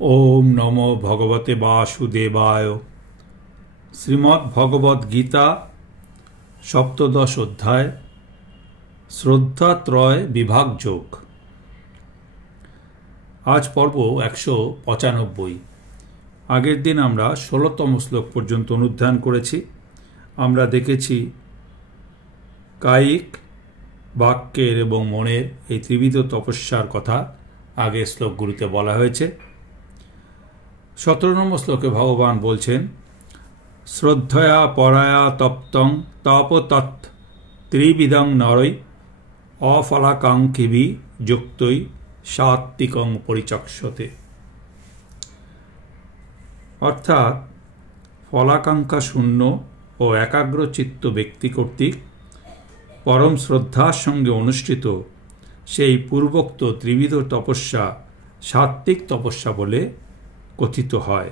ওম নমো ভগবতে বাসুদেবায়। শ্রীমদ্ ভগবদ গীতা সপ্তদশ অধ্যায় শ্রদ্ধাত্রয় বিভাগ যোগ। আজ পর্ব 195। আগের দিন আমরা 16তম শ্লোক পর্যন্ত অনুধ্যান করেছি। আমরা দেখেছি কায়িক, বাক্যের এবং মনের এই ত্রিবিধ তপস্যার কথা আগের শ্লোকগুলিতে বলা হয়েছে। 17 নম্বর শ্লোকে ভগবান বলছেন, শ্রদ্ধয়া পরায়া তপ্তং তপতৎ ত্রিবিধং নরৈ অফলাকাঙ্ক্ষিভি যুক্তৈ সাত্ত্বিকং পরিচক্ষতে। অর্থাৎ ফলাকাঙ্ক্ষা শূন্য ও একাগ্রচিত্ত ব্যক্তি কর্তৃক পরম শ্রদ্ধার সঙ্গে অনুষ্ঠিত সেই পূর্বোক্ত ত্রিবিধ তপস্যা সাত্ত্বিক তপস্যা বলে কথিত হয়।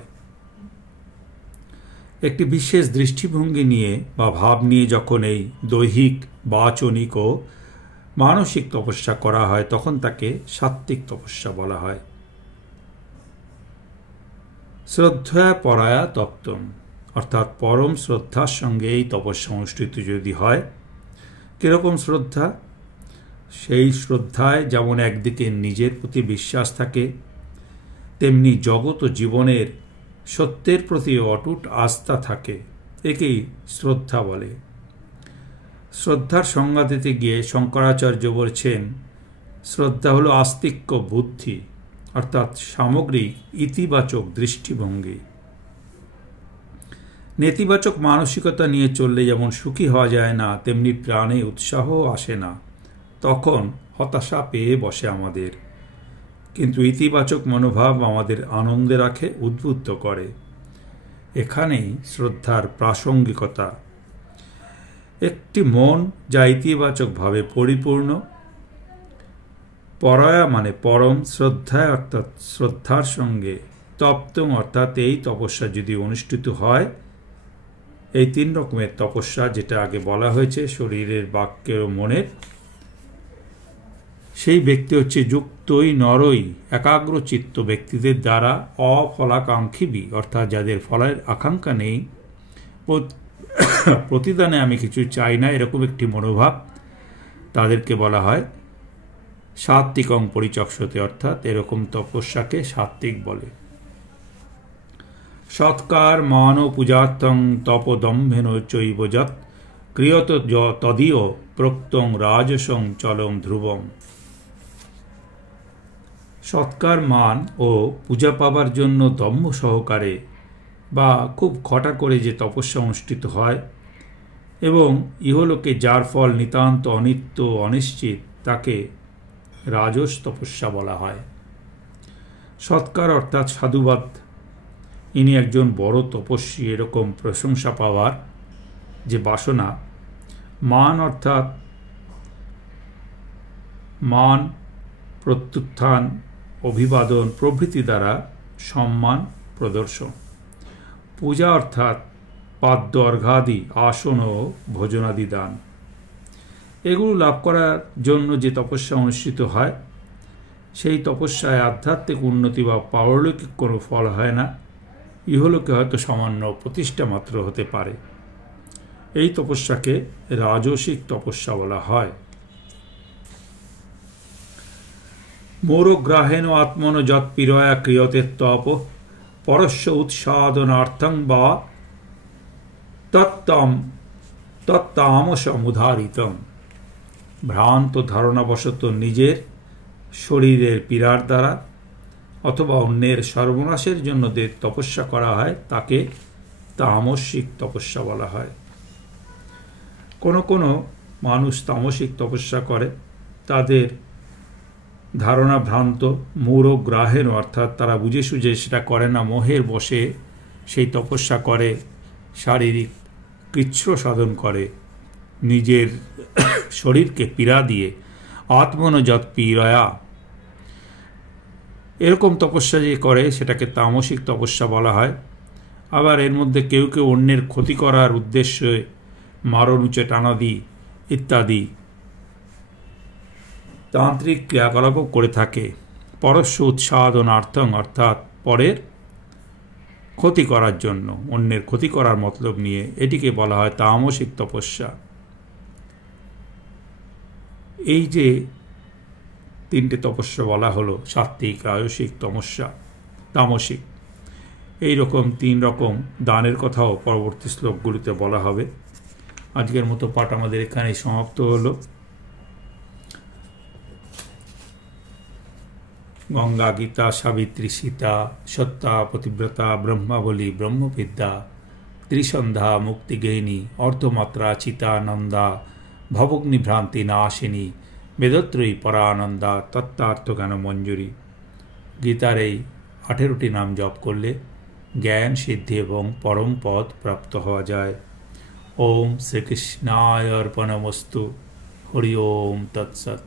একটি বিশেষ দৃষ্টিভঙ্গি নিয়ে বা ভাব নিয়ে যখন এই দৈহিক, বাচনিক ও মানসিক তপস্যা করা হয় তখন তাকে সাত্ত্বিক তপস্যা বলা হয়। শ্রদ্ধা পরায়া তপ্তম, অর্থাৎ পরম শ্রদ্ধার সঙ্গে এই তপস্যা অনুষ্ঠিত যদি হয়। কিরকম শ্রদ্ধা? সেই শ্রদ্ধায় যেমন একদিকে নিজের প্রতি বিশ্বাস থাকে, তেমনি জগৎ ও জীবনের সত্যের প্রতি অটুট আস্থা থাকে। একেই শ্রদ্ধা বলে। শ্রদ্ধার সংজ্ঞা দিতে গিয়ে শঙ্করাচার্য বলছেন, শ্রদ্ধা হল আস্তিক্য বুদ্ধি, অর্থাৎ সামগ্রিক ইতিবাচক দৃষ্টিভঙ্গি। নেতিবাচক মানসিকতা নিয়ে চললে যেমন সুখী হওয়া যায় না, তেমনি প্রাণে উৎসাহ আসে না, তখন হতাশা পেয়ে বসে আমাদের। কিন্তু ইতিবাচক মনোভাব আমাদের আনন্দে রাখে, উদ্বুদ্ধ করে। এখানেই শ্রদ্ধার প্রাসঙ্গিকতা। একটি মন যা ইতিবাচকভাবে পরিপূর্ণ, পরায়া মানে পরম, শ্রদ্ধায় অর্থাৎ শ্রদ্ধার সঙ্গে, তপ্তম অর্থাৎ এই তপস্যা যদি অনুষ্ঠিত হয়, এই 3 রকমের তপস্যা যেটা আগে বলা হয়েছে, শরীরের, বাক্যের ও মনের, সেই ব্যক্তি হচ্ছে যুক্তই নরই, একাগ্রচিত্ত ব্যক্তিদের দ্বারা অফলাকাঙ্ক্ষিবি, অর্থাৎ যাদের ফলের আকাঙ্ক্ষা নেই, প্রতিদানে আমি কিছু চাই না, এরকম একটি মনোভাব, তাদেরকে বলা হয় সাত্ত্বিকং পরিচক্ষতে, অর্থাৎ এরকম তপস্যাকে সাত্ত্বিক বলে। সৎকার মান পূজার্থং তপদম্ভেন চৈব যৎ ক্রিয়ত তদীয় প্রক্তং রাজসং চলং ধ্রুবম। সৎকার, মান ও পূজা পাবার জন্য দম্ভ সহকারে বা খুব খটা করে যে তপস্যা অনুষ্ঠিত হয় এবং ইহলোকে যার ফল নিতান্ত অনিত্য অনিশ্চিত, তাকে রাজস তপস্যা বলা হয়। সৎকার অর্থাৎ সাধুবাদ, ইনি একজন বড় তপস্বী, এরকম প্রশংসা পাওয়ার যে বাসনা। মান অর্থাৎ মান, প্রত্যুত্থান, অভিবাদন প্রভৃতি দ্বারা সম্মান প্রদর্শন। পূজা অর্থাৎ পাদ্য অর্ঘাদি, আসন ও ভোজনাদি দান। এগুলো লাভ করার জন্য যে তপস্যা অনুষ্ঠিত হয়, সেই তপস্যায় আধ্যাত্মিক উন্নতি বা পারলৌকিক কোনো ফল হয় না, ইহলোকে হয়তো সামান্য প্রতিষ্ঠা মাত্র হতে পারে। এই তপস্যাকে রাজসিক তপস্যা বলা হয়। মৌরগ্রাহেণ আত্মন যৎ পীড়য়া ক্রিয়তে তপ পরস্য উৎসাদনার্থং বা তত্তামসমুদারিতম। ভ্রান্ত ধারণাবশত নিজের শরীরের পীড়ার দ্বারা অথবা অন্যের সর্বনাশের জন্য যে তপস্যা করা হয় তাকে তামসিক তপস্যা বলা হয়। কোনো কোনো মানুষ তামসিক তপস্যা করে, তাদের ধারণা ভ্রান্ত। মৌরগ্রাহেণ অর্থাৎ তারা বুঝে সুঝে সেটা করে না, মোহের বশে সেই তপস্যা করে, শারীরিক কৃচ্ছ সাধন করে, নিজের শরীরকে পীড়া দিয়ে। আত্মনযৎ পীড়য়া, এরকম তপস্যা যে করে সেটাকে তামসিক তপস্যা বলা হয়। আবার এর মধ্যে কেউ কেউ অন্যের ক্ষতি করার উদ্দেশ্যে মারণ উঁচে টানাদি ইত্যাদি তান্ত্রিক ক্রিয়াকলাপও করে থাকে। পরস্য উৎসাদনার্থং অর্থাৎ পরের ক্ষতি করার জন্য, অন্যের ক্ষতি করার মতলব নিয়ে, এটিকে বলা হয় তামসিক তপস্যা। এই যে তিনটে তপস্যা বলা হলো, সাত্ত্বিক, রাজসিক, তামসিক, এইরকম 3 রকম দানের কথাও পরবর্তী শ্লোকগুলিতে বলা হবে। আজকের মতো পাঠ আমাদের এখানেই সমাপ্ত হলো। গঙ্গা, গীতা, সাবিত্রী, সীতা, সত্তা, পতিব্রতা, ব্রহ্মাবলী, ব্রহ্মবিদ্যা, ত্রিসন্ধ্যা, মুক্তিগেহিনী, অর্ধমাত্রা, চিতানন্দা, ভবগ্নিভ্রান্তি নাশিনী, বেদত্রয়ী, পরানন্দা, তত্ত্বার্থ জ্ঞান মঞ্জুরি। গীতার এই 18টি নাম জপ করলে জ্ঞান, সিদ্ধি এবং পরম পদ প্রাপ্ত হওয়া যায়। ওম শ্রীকৃষ্ণায় অর্পণমস্তু। হরি ওম তৎসৎ।